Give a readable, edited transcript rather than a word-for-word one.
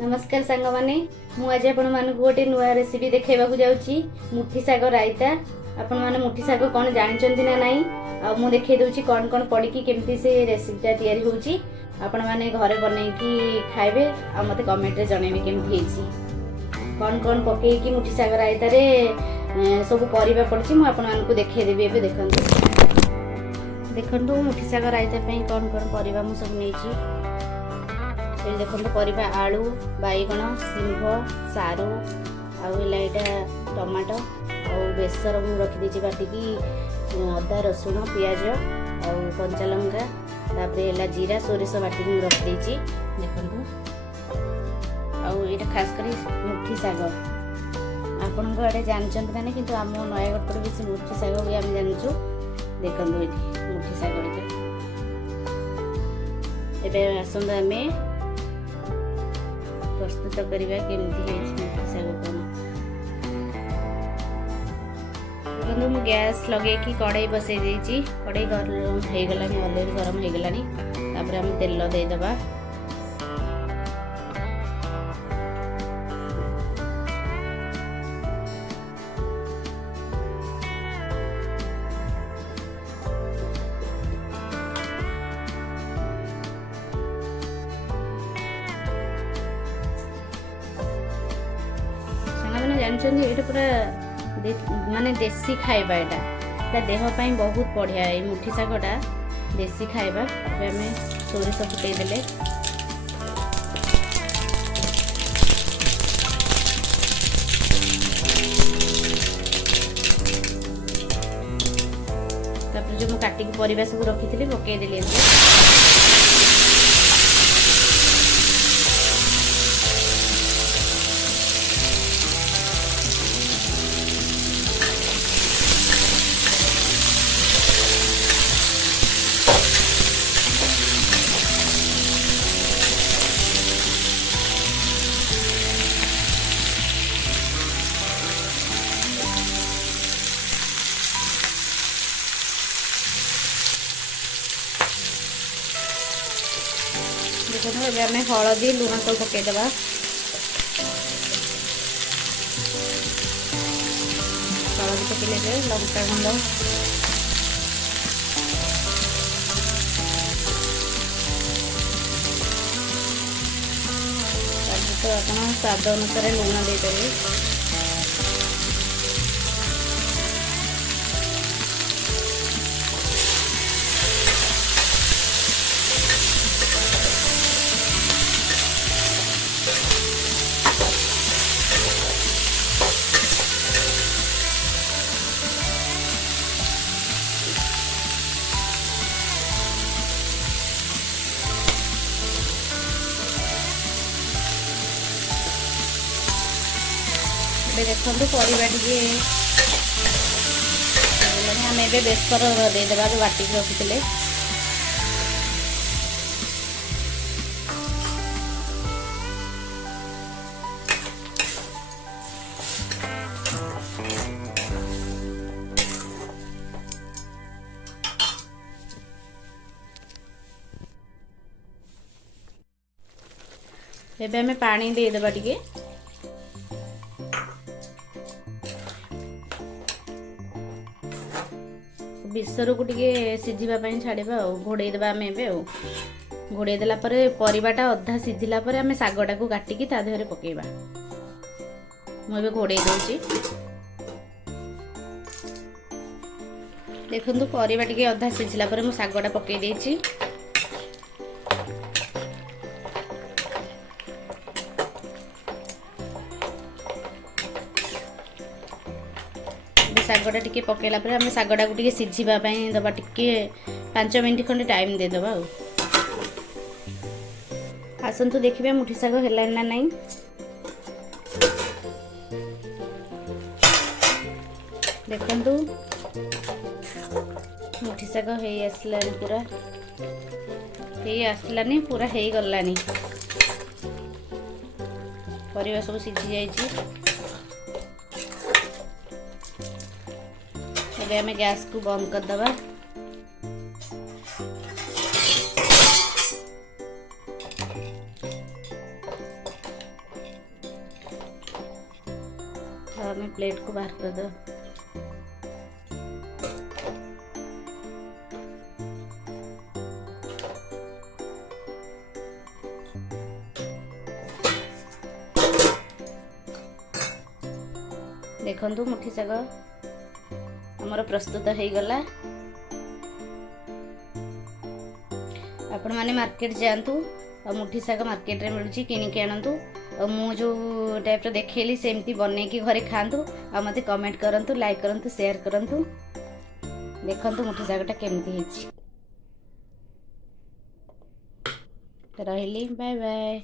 नमस्कार सांग माने मु आज आपण मानक गोटे नुआ रेसिपी देखाइबा को जाउची मुठी साग रायता। आपण माने मुठी साग कोन जानिचंती ना नाही आ मु देखाइ दउची कोन कोन पड़ी की केमती से रेसिपीटा तयारी होउची। आपण माने घरे बनै की खाइबे आ मते कमेंट रे जणैबे केमती हेची कोन कोन पके की मुठी साग रायता रे सब परिबा पड़ची। मु आपण मानकु देखाइ देबी एबे देखंतु मुठी साग रायता पई कोन कोन परिबा मु सब नेची। ये देखो परिबा आलू बैगण सिंह सारू आईटा टमाटो आ बेसर मुझे रखीदी बाटिकी अदा रसुण पियाज आ कंचा लंका तापर जीरा सोरिष बाटिकी रखीदी। देखो आईटा खास कर मुठी साग आपण आड़े जानते ना कि आम नयगढ़ पटे बेस मुठी साग भी आम जानूँ। देखो ये मुठी साग एवं आसत आम प्रस्तुत करवा केमती मुठी साग कौन मु गैस लगे कि कड़ाई बसई देती कड़ाई गरम हो गलानी अलरेडी गरम हो गलानी तापर हम तेल देदेबा। जानते ये पूरा माने देसी खाइबा एटा देह पाई बहुत बढ़िया। ये मुठी सागटा देसी खाइबा आम सोरिष फुटे देले तापर जो काटिक परिबा सब रखी पकई देली। देखो आम हलदी लुण सब पकईदबा हलदी पकईले लंका गुंड तो आप स्वाद अनुसार लुण देदेवे। देखो परिबा टे आम ए बेसर देदेबा जो बाटिक रखी एबे आम पानी देदेबा टिके बेसर को टिके सिझापी छाड़ा घोड़े देवा आम एवं घोड़े देला परिबाटा अधा सिझिला आम सागटा को काटिकी ता देहरे पकेबा। मुझे घोड़े दूची देखु परिबा टिके अधा सिझिला मु सागटा पकई देछि। सागटा टिके पकेला पर आम सागटा को टिके सिझापी दबा टिके 5 मिनट खंडे टाइम देदेबा। आसतु देखिए मुठी साग है ना नहीं। देखु मुठी साग हो आसलानी पूरा हो आसलानी पूरा हो गलानी परिबा सब सिझी जाइए। आम गैस को बंद करदबा। आम प्लेट को बाहर करद। देखंतु मुठी शाग हमर प्रस्तुत हो गला। आपण माने मार्केट जातु और मुठी शाग मार्केट रे मिलुची किनिके आनंतु और मु जो टाइप रो देखेली सेमती बनै कि घरे खांतु और मते कमेंट करंतु, लाइक करंतु, शेयर करंतु। देखंतु मुठी शागटा केमती हिची। रहिली, बाय बाय।